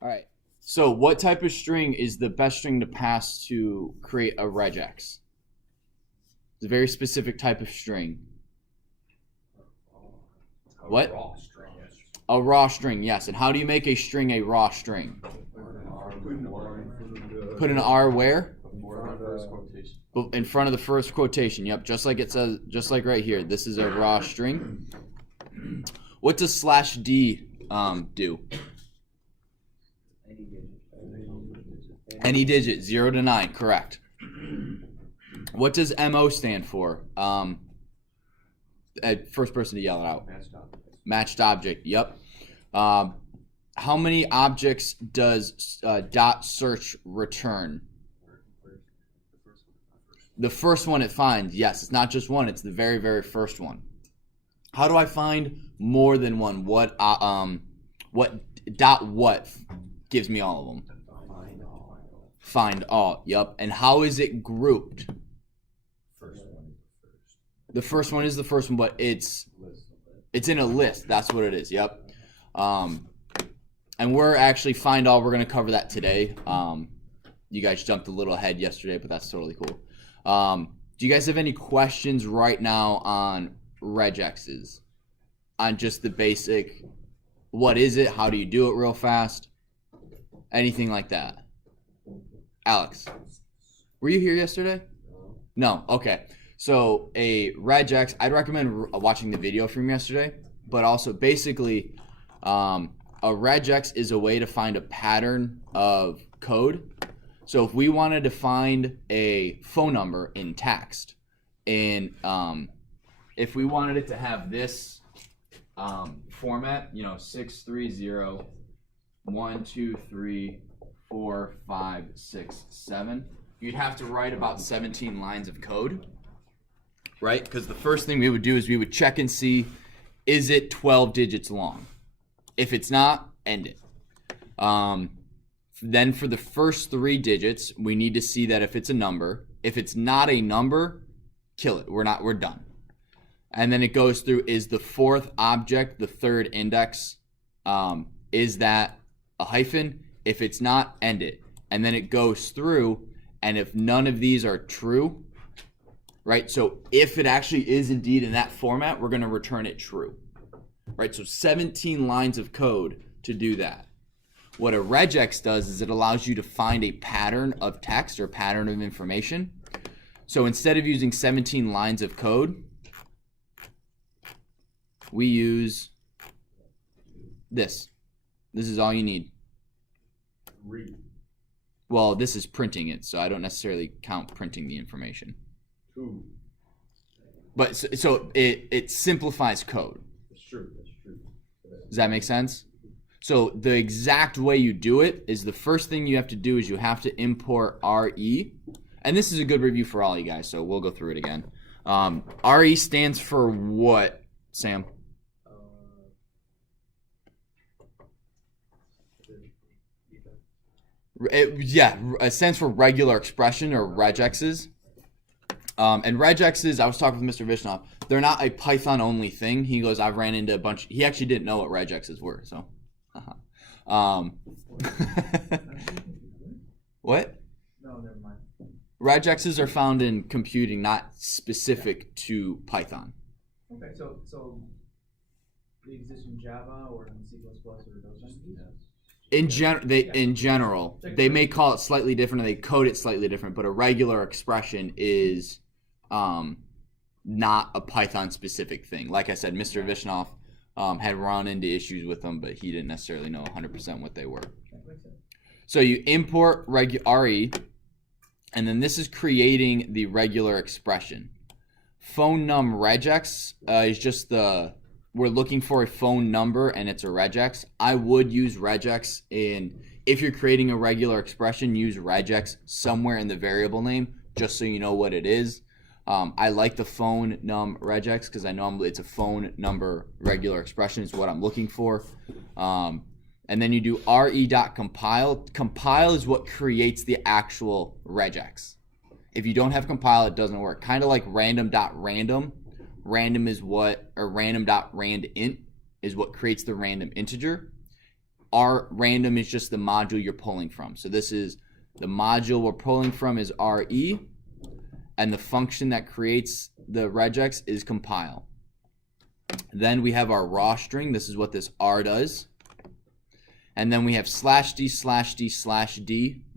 All right. So what type of string is the best string to pass to create a regex? It's a very specific type of string. What? Raw string. A raw string, yes. And how do you make a string a raw string? Put an R where? In front of the first quotation. Yep, just like it says, just like right here. This is a raw string. What does /d do? Any digit, 0 to 9, correct. What does MO stand for? First person to yell it out. Matched object, yep. How many objects does dot search return? The first one it finds, yes. It's not just one, it's the very, very first one. How do I find more than one? What dot what gives me all of them? Find all, yep. And how is it grouped? The first one is the first one, but it's in a list. That's what it is, yep. And we're actually find all. We're going to cover that today. You guys jumped a little ahead yesterday, but that's totally cool. Do you guys have any questions right now on regexes? On just the basic, what is it? How do you do it real fast? Anything like that? Alex, were you here yesterday? No? Okay. So a regex, I'd recommend watching the video from yesterday, but also basically a regex is a way to find a pattern of code. So if we wanted to find a phone number in text, and if we wanted it to have this format, 630 1 2 3 4 5 6 7, you'd have to write about 17 lines of code, right? Because the first thing we would do is we would check and see, is it 12 digits long? If it's not, end it. Then for the first 3 digits, we need to see that if it's a number. If it's not a number, kill it. We're done. And then it goes through, is the fourth object, the third index, is that a hyphen? If it's not, end it. And then it goes through, and if none of these are true, right? So if it actually is indeed in that format, we're going to return it true, right? So 17 lines of code to do that. What a regex does is it allows you to find a pattern of text or pattern of information. So instead of using 17 lines of code, we use this. This is all you need. Read. Well, this is printing it, so I don't necessarily count printing the information. Ooh. But so it simplifies code. That's true. That's true. Does that make sense? So the exact way you do it is the first thing you have to do is you have to import RE. And this is a good review for all you guys, so we'll go through it again. RE stands for what, Sam? It stands for regular expression or regexes. And regexes, I was talking with Mr. Vishnoff, they're not a Python only thing. He goes, I've ran into a bunch. He actually didn't know what regexes were, so. What? No, never mind. Regexes are found in computing, not specific to Python. Okay, so they exist in Java or in C++ or those things? In general, they may call it slightly different, or they code it slightly different, but a regular expression is not a Python specific thing. Like I said, Mr. Vishnoff had run into issues with them, but he didn't necessarily know 100% what they were. So you import RE, and then this is creating the regular expression. Phone num regex is just we're looking for a phone number and it's a regex. I would use regex if you're creating a regular expression, use regex somewhere in the variable name just so you know what it is. I like the phone num regex because I know it's a phone number regular expression is what I'm looking for. And then you do re.compile. Compile is what creates the actual regex. If you don't have compile, it doesn't work. Kind of like random.random. Random is what, or random.randint is what creates the random integer. R random is just the module you're pulling from. So this is the module we're pulling from is RE, and the function that creates the regex is compile. Then we have our raw string. This is what this R does. And then we have /d/d/d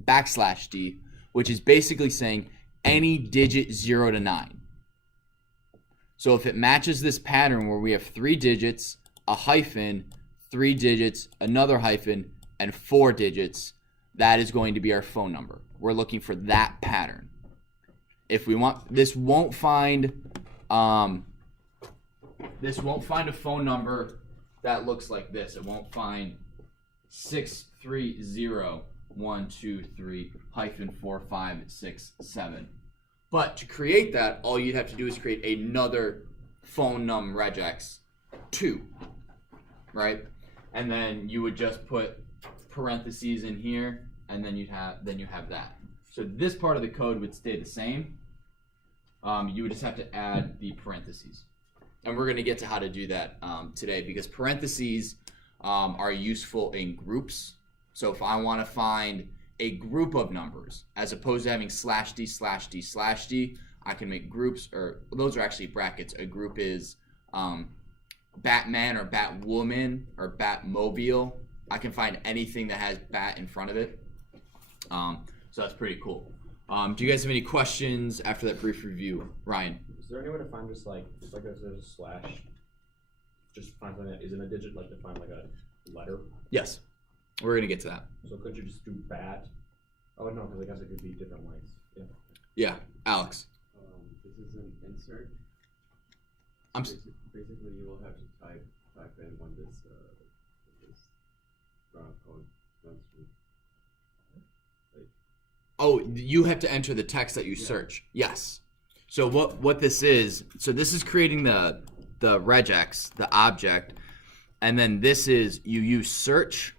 /d, which is basically saying any digit 0 to 9. So if it matches this pattern where we have 3 digits, a hyphen, 3 digits, another hyphen, and 4 digits, that is going to be our phone number. We're looking for that pattern. If we want, this won't find a phone number that looks like this. It won't find 630-123-4567. But to create that, all you'd have to do is create another phone num regex 2, right? And then you would just put parentheses in here, and then you have that. So this part of the code would stay the same. You would just have to add the parentheses, and we're going to get to how to do that today, because parentheses are useful in groups. So if I want to find a group of numbers as opposed to having /d/d/d, I can make groups, or those are actually brackets. A group is Batman or Batwoman or Batmobile. I can find anything that has bat in front of it. So that's pretty cool. Do you guys have any questions after that brief review? Ryan? Is there any way to find just like if there's a slash, just find something that isn't a digit, like to find like a letter? Yes. We're going to get to that. So could you just do bat? Oh no, because I guess it could be different lengths. Yeah. Yeah. Alex? This is an insert. Basically, you will have to type in when this run of code runs through. Oh, you have to enter the text that you search. Yes. So what this is, so this is creating the regex, the object, and then this is you use search,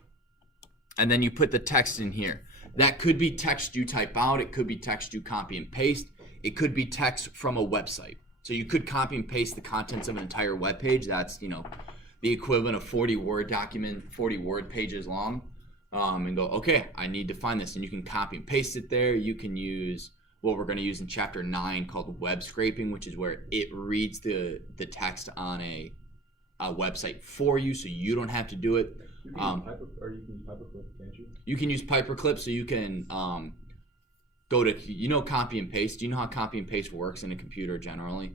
and then you put the text in here. That could be text you type out. It could be text you copy and paste. It could be text from a website. So you could copy and paste the contents of an entire web page. That's, the equivalent of 40 Word document, 40 Word pages long. And go, okay, I need to find this. And you can copy and paste it there. You can use what we're going to use in chapter 9 called web scraping, which is where it reads the text on a website for you, so you don't have to do it. You can use paperclip, can't you? You can use paperclip, so you can go to, copy and paste. Do you know how copy and paste works in a computer generally?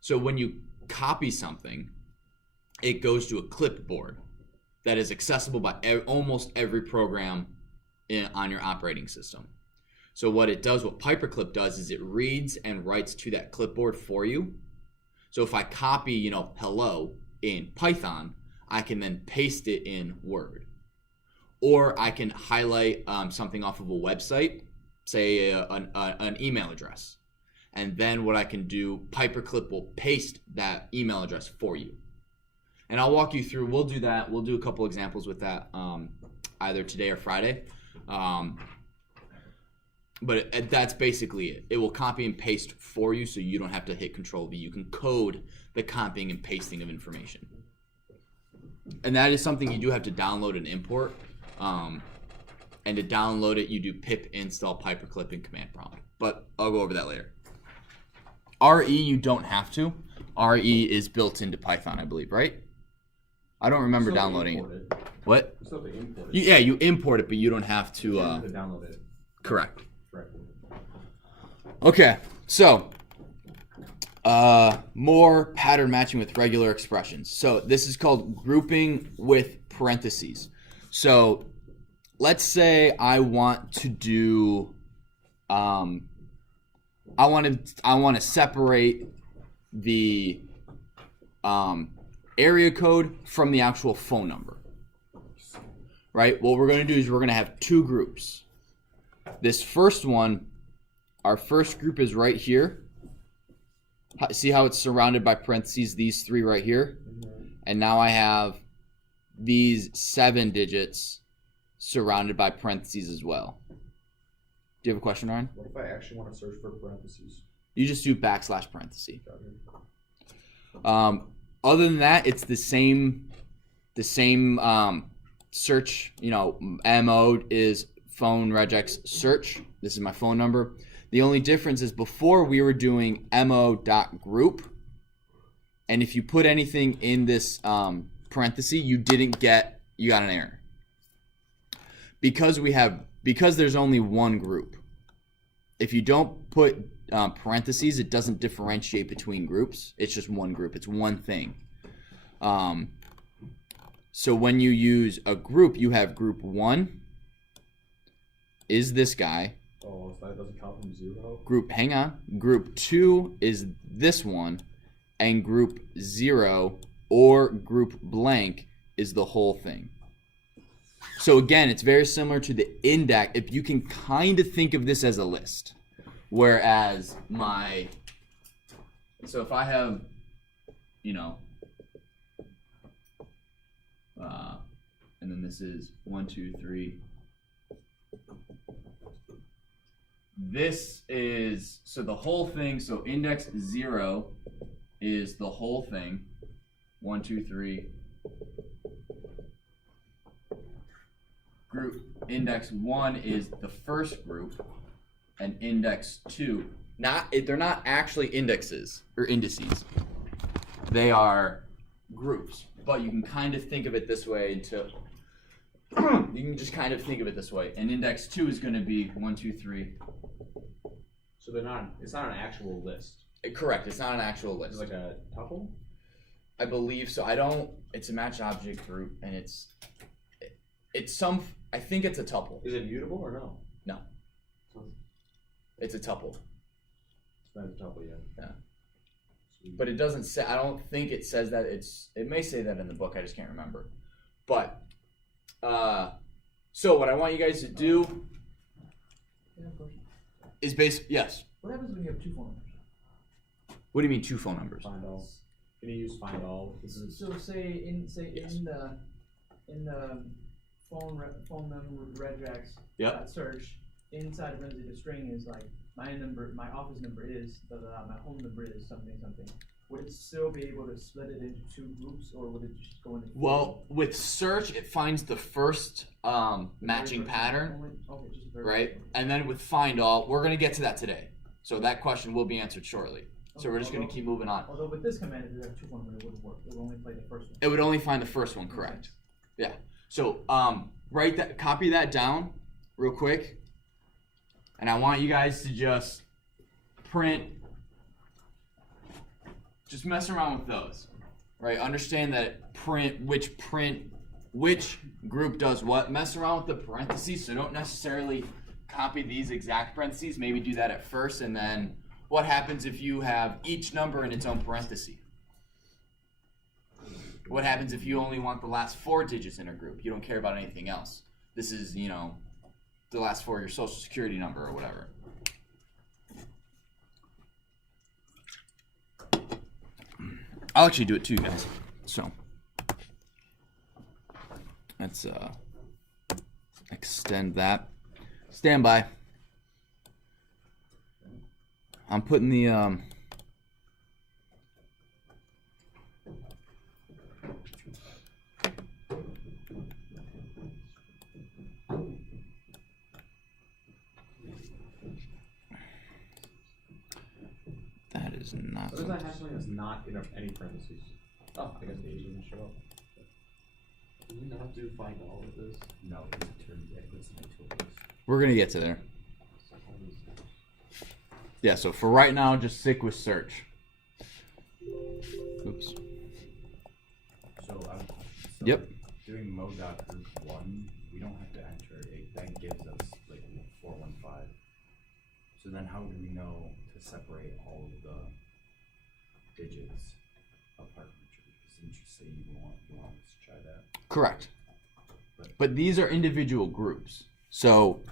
So when you copy something, it goes to a clipboard that is accessible by almost every program on your operating system. So what paperclip does is it reads and writes to that clipboard for you. So if I copy, hello in Python, I can then paste it in Word. Or I can highlight something off of a website, say an email address. And then what I can do, paperclip will paste that email address for you. And I'll walk you through, we'll do that. We'll do a couple examples with that either today or Friday. But that's basically it. It will copy and paste for you, so you don't have to hit Control-V. You can code the copying and pasting of information. And that is something you do have to download and import. And to download it, you do pip install paperclip in command prompt. But I'll go over that later. RE, you don't have to. RE is built into Python, I believe, right? I don't remember downloading it. What? You still have to import it. Yeah, you import it, but you don't have to. You have to download it. Correct. Correct. Okay, so more pattern matching with regular expressions. So this is called grouping with parentheses. So let's say I want to do. I want to separate the area code from the actual phone number, right? What we're going to do is we're going to have two groups. This first one, our first group is right here. See how it's surrounded by parentheses, these three right here? And now I have these 7 digits surrounded by parentheses as well. Do you have a question, Ryan? What if I actually want to search for parentheses? You just do /parentheses. Other than that, it's the same the same search, MO is phone regex search. This is my phone number. The only difference is before we were doing MODOK Group, and if you put anything in this parenthesis, you got an error. Because there's only one group. If you don't put parentheses, it doesn't differentiate between groups. It's just one group. It's one thing. So when you use a group, you have group 1 is this guy. Oh, so that doesn't count from 0? Group 2 is this one, and group 0 or group blank is the whole thing. So again, it's very similar to the index. If you can kind of think of this as a list, whereas so if I have, and then this is 1, 2, 3. This is, so the whole thing, so index 0 is the whole thing. 1, 2, 3. Group index 1 is the first group, and index 2, they're not actually indexes or indices. They are groups, but you can kind of think of it this way you can just kind of think of it this way. And index 2 is going to be 1, 2, 3. So it's not an actual list. Correct, it's not an actual list. It's like a tuple? I believe so. It's a matched object group, and I think it's a tuple. Is it mutable or no? No. It's a tuple. It's not a tuple yet. Yeah. But it doesn't say, I don't think it says that. It may say that in the book, I just can't remember. But, so what I want you guys to do is yes. What happens when you have 2 phone numbers? What do you mean 2 phone numbers? Find all. Can you use find all? So say in the phone number regex search, inside the string is like my office number is my home number is something. Would it still be able to split it into 2 groups, or would it just go into 4? Well, with search, it finds the first matching pattern, right? And then with find all, we're going to get to that today. So that question will be answered shortly. So we're just going to keep moving on. Although with this command, if you have 2 phone numbers, it wouldn't work. It would only play the first one. It would only find the first one, correct? Yeah. So copy that down real quick, and I want you guys to just mess around with those, right? Understand that which group does what. Mess around with the parentheses, so don't necessarily copy these exact parentheses. Maybe do that at first, and then what happens if you have each number in its own parenthesis? What happens if you only want the last 4 digits in a group? You don't care about anything else. This is, the last 4 of your social security number or whatever. I'll actually do it too, guys. So let's extend that. Stand by. I'm putting the that is not. So does that have something that's not in any parentheses? Oh, I guess the H doesn't show up. Do we not do find all of this? No, it's turned it's into a list. We're gonna get to there. Yeah, so for right now, just stick with search. Oops. So Yep. doing MODOK Group 1, we don't have to enter it. That gives us like 415. So then how do we know to separate all of the digits apart from each other? Because didn't you say you want us to try that? Correct. But these are individual groups. So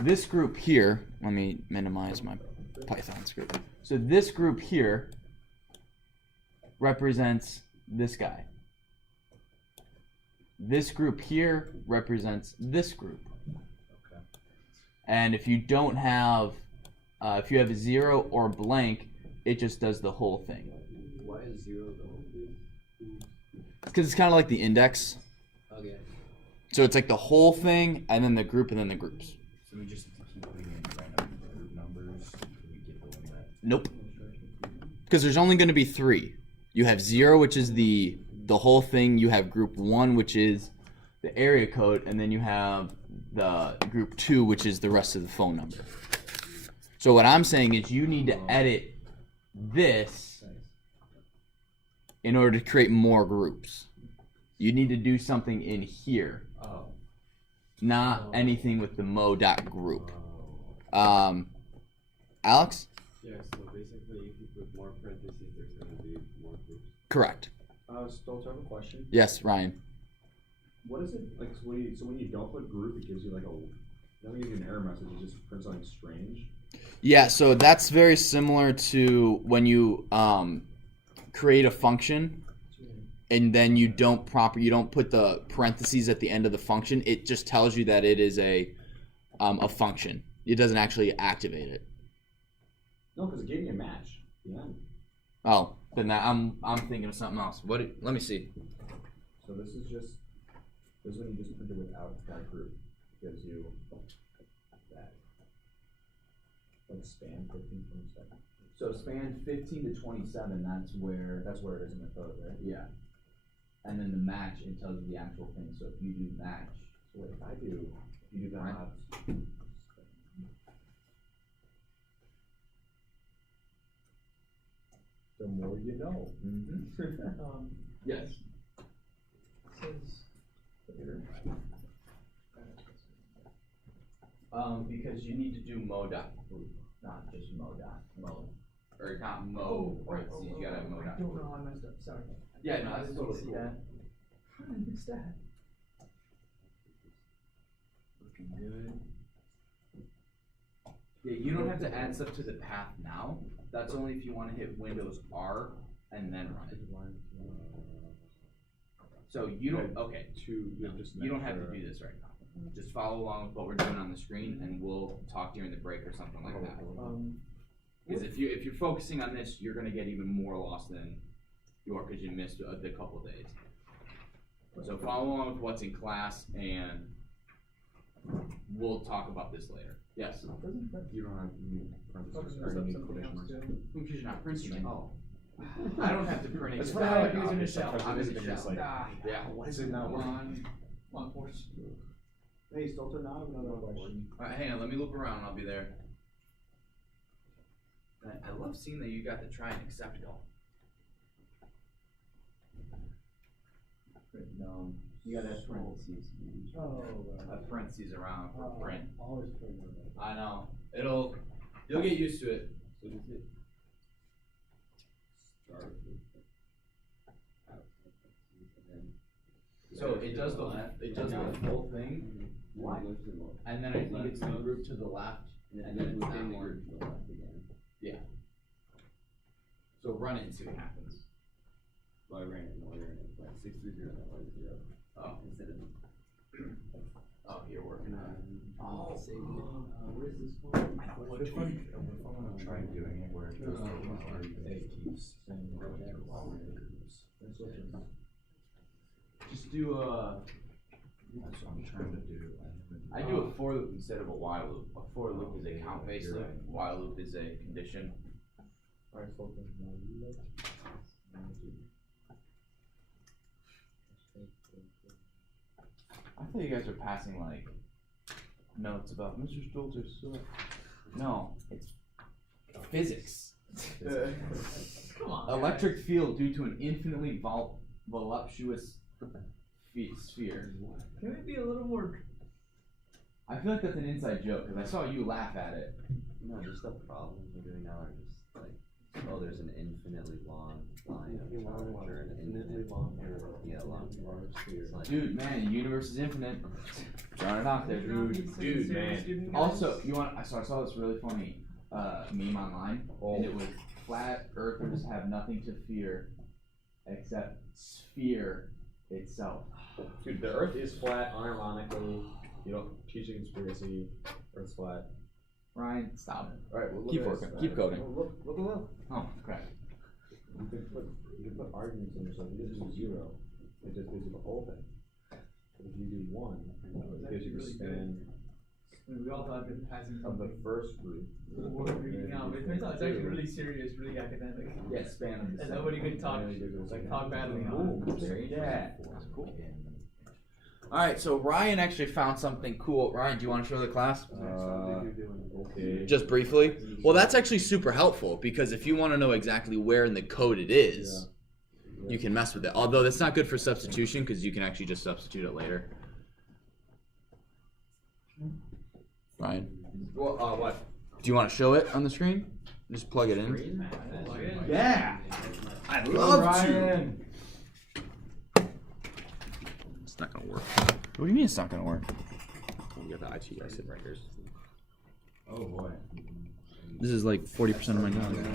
this group here, let me minimize my Python script. So this group here represents this guy. This group here represents this group. Okay. And if you don't have, if you have a 0 or blank, it just does the whole thing. Why is 0 the whole thing? Because it's kind of like the index. So it's like the whole thing, and then the group, and then the groups. So we just keep putting in random group numbers until we get the one that. Nope. Because there's only going to be 3. You have 0, which is the whole thing. You have group 1, which is the area code, and then you have the group 2, which is the rest of the phone number. So what I'm saying is you need to edit this in order to create more groups. You need to do something in here, not anything with the MODOK group. Alex? Yeah, so basically, if you put more parentheses, there's going to be more groups. Correct. Stoltz, I have a question. Yes, Ryan. What is it like? So when you don't put group, it gives you like it doesn't give you an error message. It just prints something strange. Yeah, so that's very similar to when you create a function and then you don't put the parentheses at the end of the function. It just tells you that it is a function. It doesn't actually activate it. No, because it gave me a match. Yeah. Oh, then I'm thinking of something else. Let me see. So this is when you just print it without that group. It gives you that. Like span 15, 27. So span 15 to 27, that's where it is in the code, right? yeah. And then the match, it tells you the actual thing. So if you do match, So what if you do not. The more you know. yes. Says Because you need to do MODOK group, not just MODOK. Or not Mo, parentheses, you gotta have I MODOK don't group. know how I messed up. Sorry. Yeah, no, I that's didn't totally see cool. that. How did I miss that? Looking good. Yeah, you don't have to add stuff to the path now. That's only if you want to hit Windows R and then run it. So you don't, okay, you don't have to do this right now. Just follow along with what we're doing on the screen and we'll talk during the break or something like that. Because if you're focusing on this, you're gonna get even more lost than you are because you missed the couple of days. So follow along with what's in class and we'll talk about this later. Yes? You don't have parentheses or you need quotation marks. Because you're not printing it. Oh. I don't have to print it. That's It's right, like like I'm in a it's shell. I'm in a it's shell. like- Yeah. Why is it not working? One force. Hey, Stelter, now I have another question. Alright, hang on, let me look around and I'll be there. I love seeing that you got to try and accept it all. No, you gotta have parentheses. Oh, Have parentheses around for print. Always print on I know. You'll get used to it. So does it start with So it does the whole thing, What? and then I think it's the group to the left, and then it's not the group to the left again. Yeah. So run it and see what happens. Well, I ran it in order and it's like 630 that was 0. Oh. Instead of Oh, you're working on it. where is this one? What if I want to try doing it where it goes to lower, it keeps saying lower groups. Just do That's what I'm trying to do. I do a for loop instead of a while loop. A for loop is a count based loop, while loop is a condition. Alright, Stelter, now you look. I thought you guys were passing like notes about Mr. Stolzer sucks. No, it's physics. Come on. Electric field due to an infinitely voluptuous sphere. Can we be a little more? I feel like that's an inside joke because I saw you laugh at it. No, just the problems we're doing now are just like, oh, there's an infinitely long line of charge or an infinitely long sphere. It's like, Dude, man, the universe is infinite. Throwing it out there, dude. man. Also, I saw this really funny meme online, and it was flat earthers have nothing to fear except sphere itself. Dude, the Earth is flat, unironically. You don't teach a conspiracy. Earth's flat. Ryan, stop it. Alright, well, Keep working. Keep coding. Look. Oh, crap. You can put arguments in yourself. It gives you 0. It just gives you the whole thing. If you do 1, it gives you the span We all thought it was passing of the something. first group. We're freaking out, but it turns out it's actually really serious, really academic. Yeah, span of the And nobody could talk, like, talk badly on it. Yeah. That's cool. All right, so Ryan actually found something cool. Ryan, do you want to show the class? Okay. Just briefly. Well, that's actually super helpful because if you want to know exactly where in the code it is, you can mess with it. Although that's not good for substitution because you can actually just substitute it later. Ryan, What? do you want to show it on the screen? Just plug it in. Yeah! I'd Ryan! It's not gonna work. What do you mean it's not gonna work? We got the IT guys sitting right here. Oh boy. This is like 40% of my knowledge.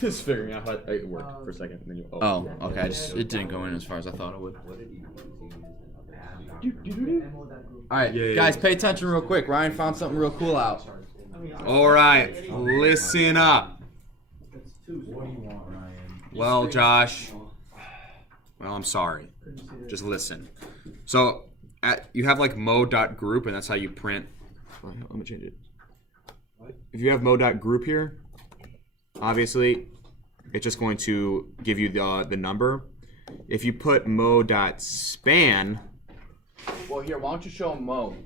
Just figuring out how it worked for a second, and then you. Oh, okay. It didn't go in as far as I thought it would. What did he use? MODOK Groups. All right, Yeah, guys, pay attention real quick. Ryan found something real cool out. All right, listen up. That's two. What do you want, Ryan? Well, Josh, well, I'm sorry. Just listen. So, you have like MODOK Group, and that's how you print. Let me change it. If you have MODOK Group here, obviously, it's just going to give you the number. If you put MO.span, Well, here, why don't you show Mo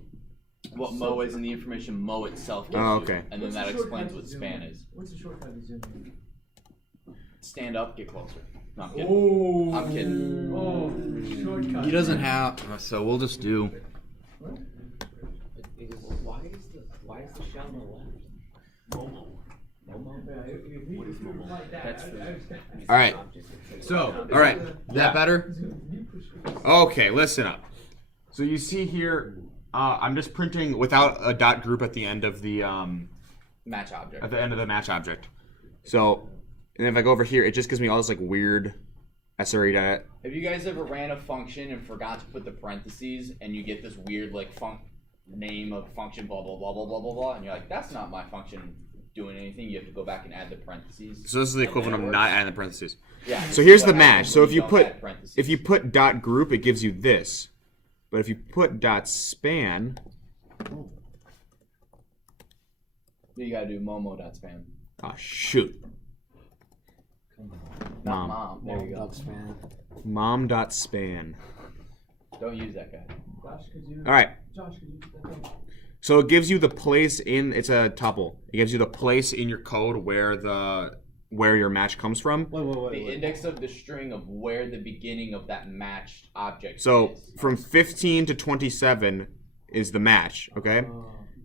what Mo is and the information Mo itself gives Oh, you, okay. and then that explains what span is. What's the shortcut to zoom in? Stand up, get closer. No, I'm kidding. I'm kidding. Oh, shortcut. He doesn't have, so we'll just do. Why is the shell on the left? That's all right. So, all right, that better? Okay, listen up. So you see here, I'm just printing without a dot group at the end of the Match object. at the end of the match object. So, and if I go over here, it just gives me all this like weird SRE data. Have you guys ever ran a function and forgot to put the parentheses, and you get this weird like name of function blah blah blah blah blah blah blah, and you're like, that's not my function doing anything. You have to go back and add the parentheses. So this is the equivalent of And then it not works. adding the parentheses. Yeah. So here's what the match. happens So when if you don't put add parentheses. if you put dot group, it gives you this. But if you put dot span, you gotta do momo.span. oh shoot, Not Mom. mom. There you go. mom dot span. Don't use that guy. Josh, could you? All right. Josh, could you? So it gives you the place in. It's a tuple. It gives you the place in your code where your match comes from. The index of the string of where the beginning of that matched object So is. from 15 to 27 is the match. Okay.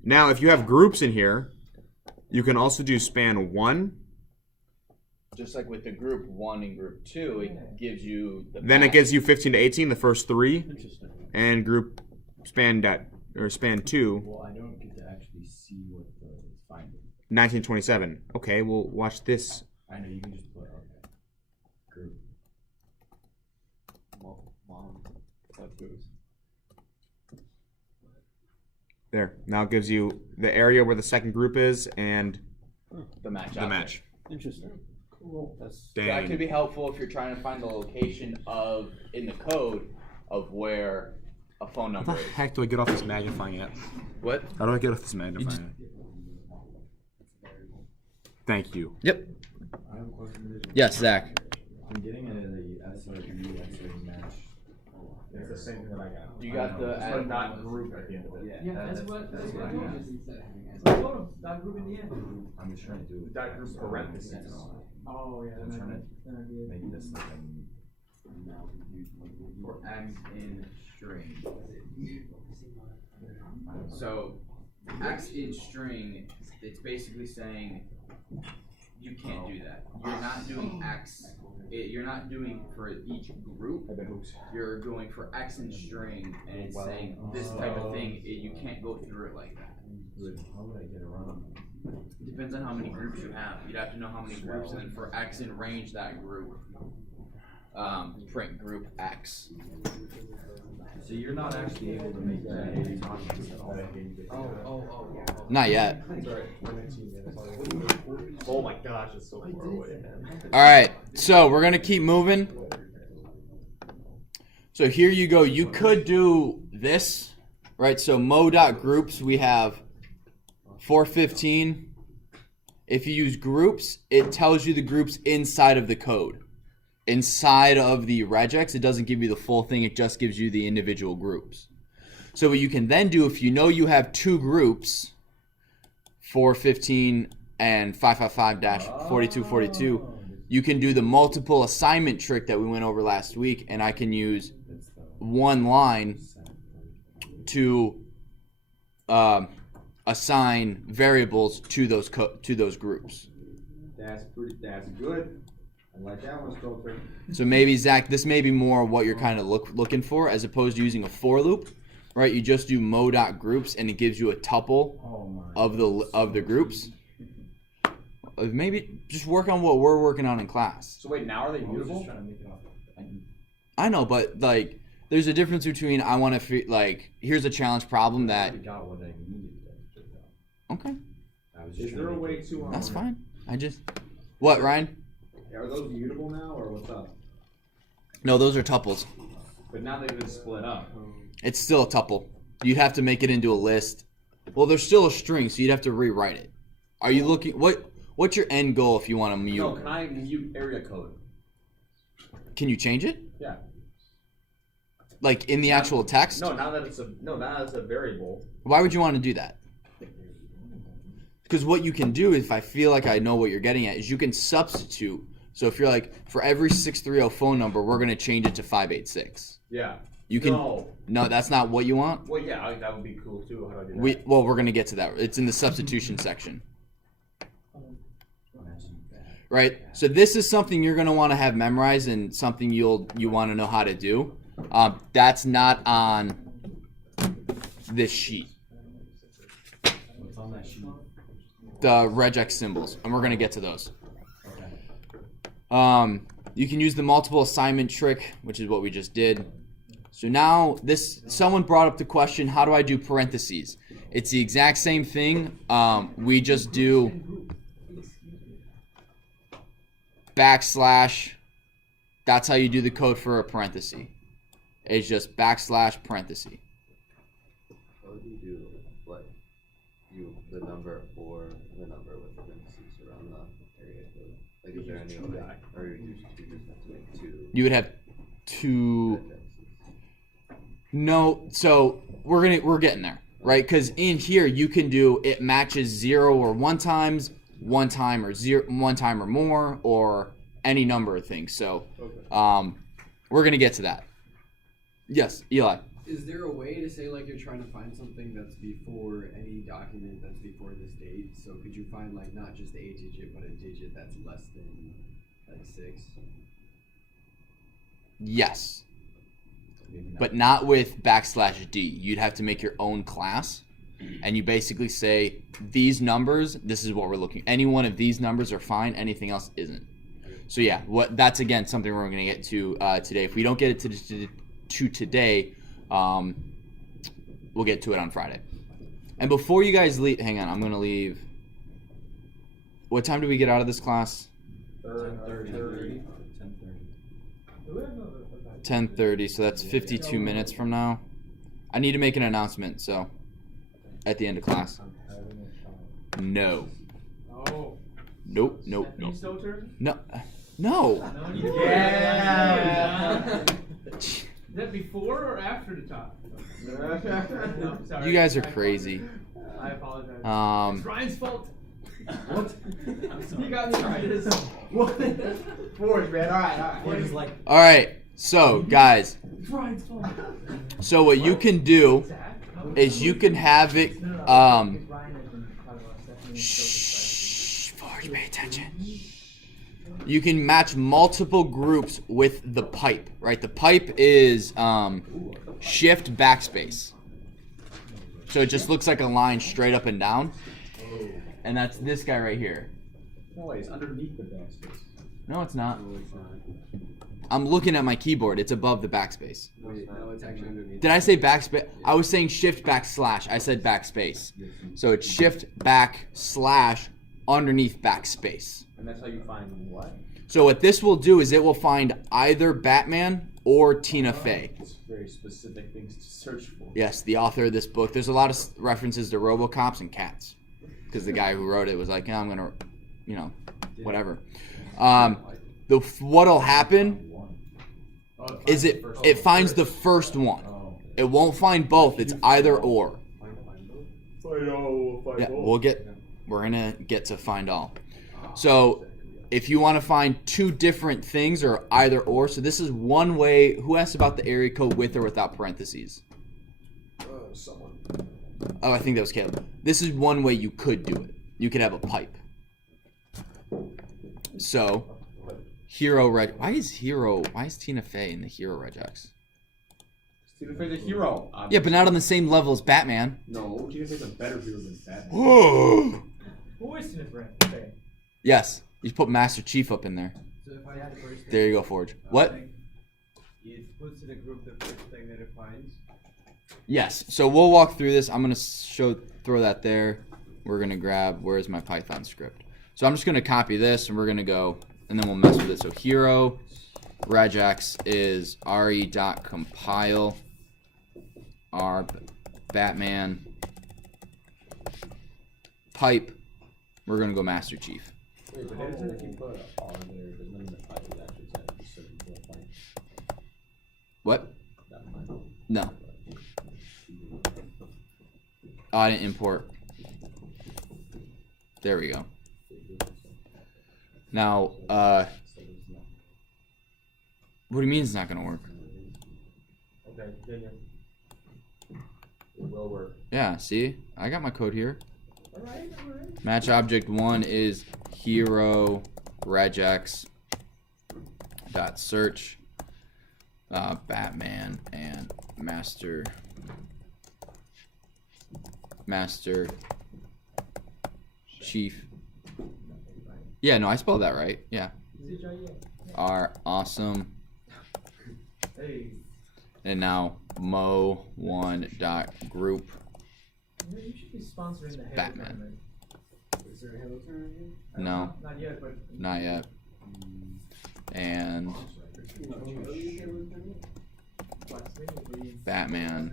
Now if you have groups in here, you can also do span 1. Just like with the group 1 and group 2, it gives you the Then match. it gives you 15 to 18, the first 3, and group span 2, Well, I don't get to actually see what the finding. 19 to 27. Okay, well watch this. I know you can just put group. There. Now it gives you the area where the second group is and the match. the match. Interesting. Cool. That's So that could Dang. be helpful if you're trying to find the location of in the code of where a phone How number the is. heck do I get off this magnifying app? What? How do I get off this magnifying app? Thank you. Yep. I have a question. Yes, Zach. I'm getting a SRE match. It's the same thing that I got. You got the Just put dot group at the end of it. Yeah, that's what I told I you. got. That's what I told him. That group in the end. I'm just trying to do Dot group parentheses. Oh yeah, I'm that trying might to be- that might be it. make this like For x in string. So x in string, it's basically saying you can't do that. You're not doing x. You're not doing for each group. You're going for x in string, and it's saying this type of thing. You can't go through it like that. how would I get around? It depends on how many groups you have. You'd have to know how many groups, and then for x in range that group, print group x. So you're not actually able to make that. Not yet. Oh my gosh, it's so far away, man. All right, so we're gonna keep moving. So here you go. You could do this, right? So MODOK Groups, we have 415. If you use groups, it tells you the groups inside of the code. Inside of the regex, it doesn't give you the full thing. It just gives you the individual groups. So what you can then do, if you know you have two groups, 415 and 555-4242, you can do the multiple assignment trick that we went over last week, and I can use one line to assign variables to those groups. That's good. I like that one, Sculptor. So maybe Zach, this may be more what you're kind of looking for, as opposed to using a for loop, right? You just do MODOK Groups, and it gives you a tuple of the groups. Maybe just work on what we're working on in class. So wait, now are they mutable? I know, but like, there's a difference between I want to like, here's a challenge problem that. Okay, Is there a way to? that's fine. What, Ryan? Are those mutable now, or what's up? No, those are tuples. But now they've been split up. It's still a tuple. You'd have to make it into a list. Well, there's still a string, so you'd have to rewrite it. Are you looking? What's your end goal if you want to mute? No, can I mute area code? Can you change it? Yeah. Like in the actual text? No, now that it's a variable. Why would you want to do that? Because what you can do, if I feel like I know what you're getting at, is you can substitute. So if you're like, for every 630 phone number, we're going to change it to 586. Yeah. You can. No, that's not what you want. Well, yeah, that would be cool too. How do I do that? We're going to get to that. It's in the substitution section. Right? So this is something you're going to want to have memorized and something you want to know how to do. That's not on this sheet. What's on that sheet? The regex symbols, and we're going to get to those. You can use the multiple assignment trick, which is what we just did. So now someone brought up the question, how do I do parentheses? It's the exact same thing. We just do backslash. That's how you do the code for a parenthesis. It's just backslash parenthesis. How would you do the number or the number with parentheses around the area code? Like, is there any way, or you just have to make two? You would have two. No, so we're getting there, right? Because in here you can do it matches 0 or 1 times, 1 time or 1 time or more, or any number of things. So we're gonna get to that. Yes, Eli. Is there a way to say, like, you're trying to find something that's before any document that's before this date? So could you find, like, not just a digit, but a digit that's less than, like, 6? Yes. But not with \d. You'd have to make your own class, and you basically say these numbers. This is what we're looking. Any one of these numbers are fine. Anything else isn't. So yeah, that's again something we're going to get to today. If we don't get it to today, we'll get to it on Friday. And before you guys leave, hang on. I'm going to leave. What time do we get out of this class? 10:30. 10:30, so that's 52 minutes from now. I need to make an announcement, so at the end of class. No. Oh. Nope. You still turn? No. Yeah. Is that before or after the talk? No, sorry. You guys are crazy. I apologize. It's Ryan's fault. What? He got me right. What? Forge, man. All right. Forge is like. all right. So guys, It's Ryan's fault. so what you can do is you can have it. Shh, Forge, pay attention. You can match multiple groups with the pipe, right? The pipe is shift backspace. So it just looks like a line straight up and down. And that's this guy right here. No, it's underneath the backspace. No, it's not. I'm looking at my keyboard. It's above the backspace. Wait, no, it's actually underneath. Did I say backspace? I was saying shift backslash. I said backspace. So it's shift backslash underneath backspace. And that's how you find what? So what this will do is it will find either Batman or Tina Fey. It's very specific things to search for. Yes, the author of this book. There's a lot of references to RoboCops and cats, because the guy who wrote it was like, yeah, I'm gonna, whatever. What'll happen is it finds the first one. It won't find both. It's either or. Yeah, we're gonna get to find all. So if you want to find two different things or either or, so this is one way. Who asked about the area code with or without parentheses? Someone. Oh, I think that was Caleb. This is one way you could do it. You could have a pipe. So, why is Tina Fey in the Hero Regex? Tina Fey's a hero. Yeah, but not on the same level as Batman. No, Tina Fey's a better hero than Batman. Who is Tina Fey? Yes, you put Master Chief up in there. So if I had a first There you go, Forge. What? It puts in a group the first thing that it finds. Yes. So we'll walk through this. I'm gonna throw that there. We're gonna grab. Where's my Python script? So I'm just gonna copy this, and we're gonna go, and then we'll mess with it. So hero regex is re.compile our Batman pipe. We're gonna go Master Chief. Wait, but isn't if you put R there, doesn't mean the pipe is actually set to certain point? What? That might. No. Oh, I didn't import. There we go. Now, what do you mean it's not gonna work? Okay, yeah. It will work. Yeah, see? I got my code here. Match object 1 is hero regex dot search Batman and Master Chief. Yeah, no, I spelled that right. Yeah. Are awesome. Hey. And now mo1.group You should be sponsoring the Halo Batman. tournament. Is there a Halo tournament here? No, Not yet, but not yet. And Batman.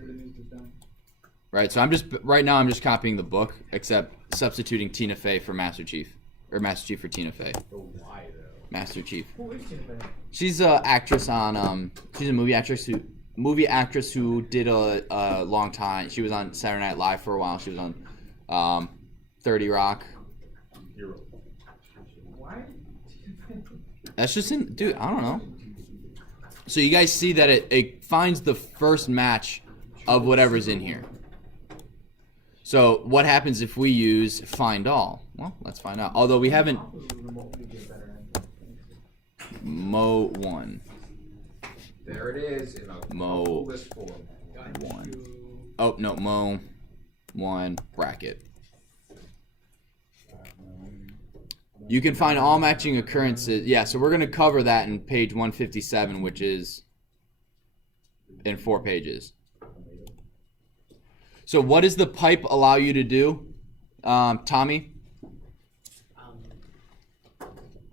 Right, so right now I'm just copying the book, except substituting Tina Fey for Master Chief. Or Master Chief for Tina Fey. Why though? Master Chief. who is Tina Fey? She's a actress on she's a movie actress who did a long time. She was on Saturday Night Live for a while. She was on 30 Rock. Hero. Why? That's just dude, I don't know. So you guys see that it finds the first match of whatever's in here. So what happens if we use find all? Well, let's find out. Although we haven't Mo1. There it is in a Mo list form. 1. Oh no, Mo1 bracket. You can find all matching occurrences. Yeah, so we're going to cover that in page 157, which is in 4 pages. So what does the pipe allow you to do, Tommy?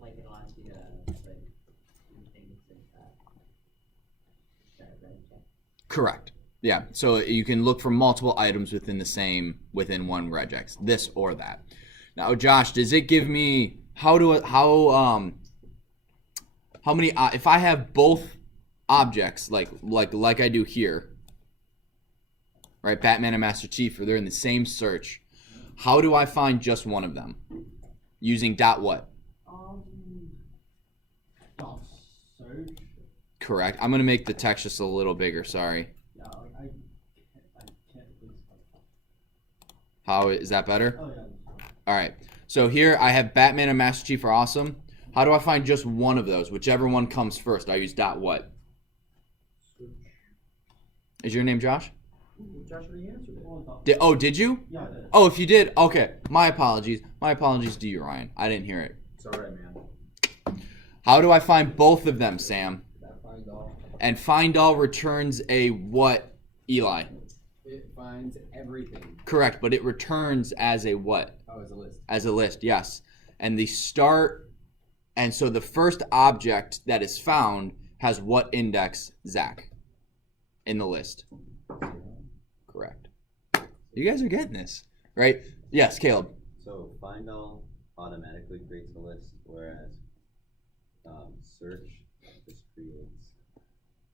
Like it allows you to like do things like that. Correct. Yeah. So you can look for multiple items within one regex, this or that. Now, Josh, does it give me how many if I have both objects like I do here? Right, Batman and Master Chief, they're in the same search. How do I find just one of them? Using dot what? Dot search. Correct. I'm gonna make the text just a little bigger. Sorry. Yeah, like I can't please. How is that better? Oh yeah. All right. So here I have Batman and Master Chief are awesome. How do I find just one of those? Whichever one comes first. I use dot what? Is your name Josh? Josh already answered it. Did you? Yeah, I did. Oh, if you did, okay. My apologies. My apologies to you, Ryan. I didn't hear it. It's alright, man. How do I find both of them, Sam? Find all. And find all returns a what, Eli? It finds everything. Correct, but it returns as a what? Oh, as a list. As a list, yes. And the start, and so the first object that is found has what index, Zach, in the list? Correct. You guys are getting this, right? Yes, Caleb. So find all automatically creates a list, whereas search just creates.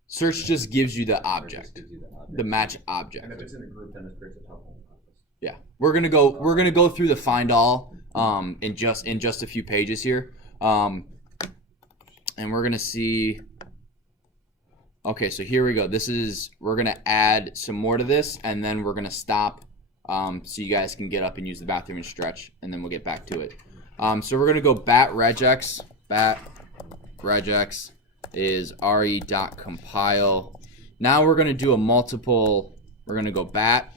Search just gives you the or just object, gives you the object. the match object. And if it's in a group, then it creates a tuple. Yeah, we're gonna go through the find all in just a few pages here, and we're gonna see. Okay, so here we go. We're gonna add some more to this, and then we're gonna stop, so you guys can get up and use the bathroom and stretch, and then we'll get back to it. So we're gonna go bat regex. Bat regex is re.compile. Now we're gonna do a multiple. We're gonna go bat.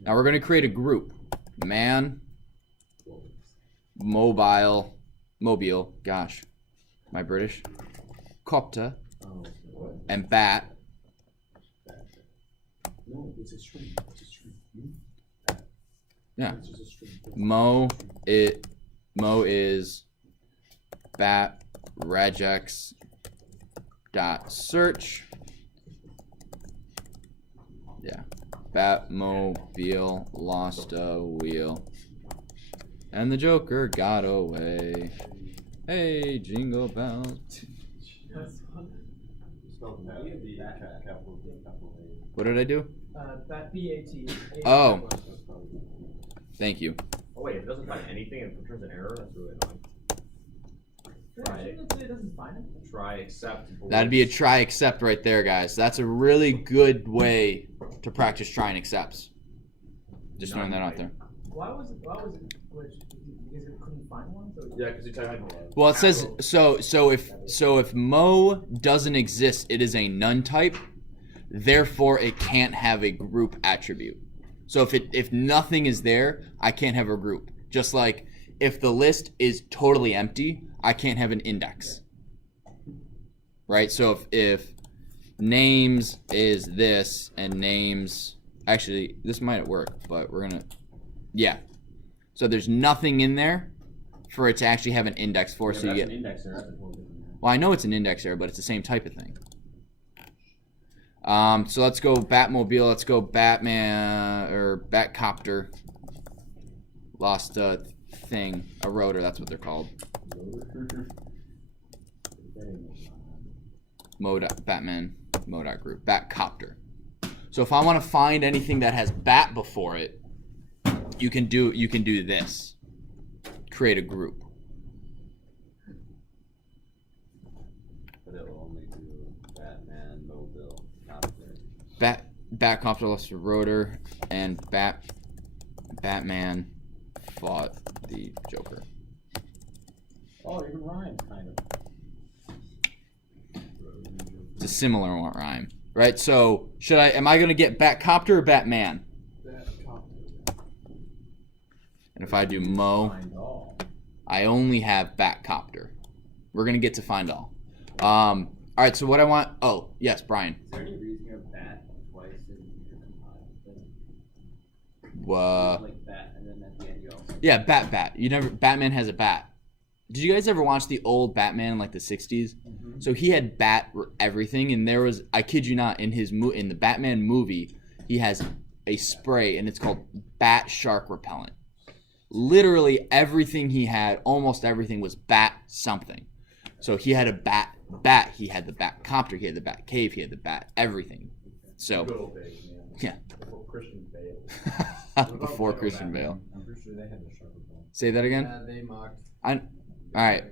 Now we're going to create a group. Man, mobile, gosh, am I British? Copter, and bat. No, it's a string. It's a string. Yeah. It's just a string. Mo is bat regex dot search. Yeah. Batmobile lost a wheel, and the Joker got away. Hey, jingle bells. What did I do? Bat B-A-T. Oh. Thank you. Oh wait, if it doesn't find anything and it returns an error, that's really annoying. Shouldn't it say it doesn't find it? Try accept. That'd be a try accept right there, guys. That's a really good way to practice trying accepts. Just throwing that out there. Why was it glitched? Because it couldn't find one? So Yeah, because you type. Well, it says so if Mo doesn't exist, it is a none type. Therefore, it can't have a group attribute. So if nothing is there, I can't have a group. Just like if the list is totally empty, I can't have an index. Right? So if names is this and names, actually this might work, but we're gonna, yeah. So there's nothing in there for it to actually have an index for. So you get. An index error. That's a totally different error. Well, I know it's an index error, but it's the same type of thing. So let's go Batmobile. Let's go Batman or Batcopter. Lost a thing, a rotor. That's what they're called. Batman MODOK Group. Batcopter. So if I want to find anything that has bat before it, you can do this. Create a group. But it will only do Batman, Mobile, Copter. Batcopter lost a rotor, and Batman fought the Joker. Oh, it even rhymes, kind of. It's a similar rhyme, right? So am I gonna get Batcopter or Batman? And if I do Mo, Find all. I only have Batcopter. We're gonna get to find all. All right. So what I want? Oh, yes, Brian. Is there any reason you have bat twice in your compile thing? Like bat, and then at the end you also. Yeah, bat. Batman has a bat. Did you guys ever watch the old Batman in like the 60s? Mm-hmm. So he had bat everything, and there was, I kid you not, in the Batman movie, he has a spray, and it's called Bat Shark Repellent. Literally everything he had, almost everything was bat something. So he had a bat, he had the Batcopter, he had the Bat Cave, he had the bat everything. So Good old days, man. yeah. Before Christian Bale. Before Christian Bale. I'm pretty sure they had the sharp repellent. Say that again. Yeah, they mocked. All right.